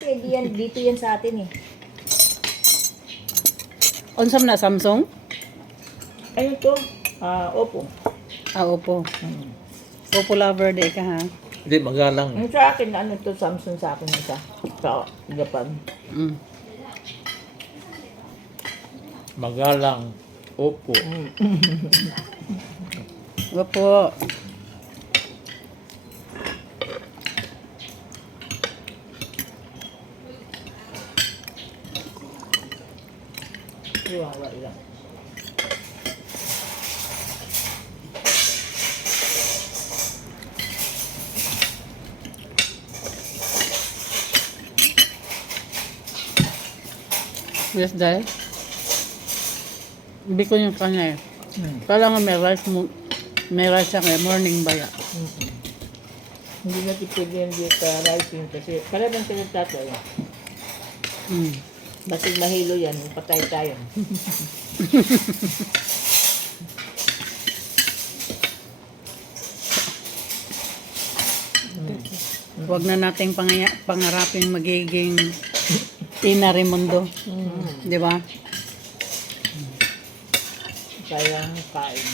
Hindi yan, dito yan sa atin eh. Unsam na Samsung? Ano to? Opo. Opo. Opo lover day ka ha. Hindi, magalang. Yung sa akin, ano to, Samsung sa akin isa. Sa Japan. Mm. Magalang. Opo. Opo. Iwawa lang. Yes, dahil. Hindi ko yung kanya eh. Kailangan may rice siya kaya morning baya. Hindi na tipid yung dito rising kasi karabang sila tatay. Mm. Basig mahilo yan, patay tayo. Huwag na nating pangarapin magiging Tina Raimundo. Di ba? Kaya kain.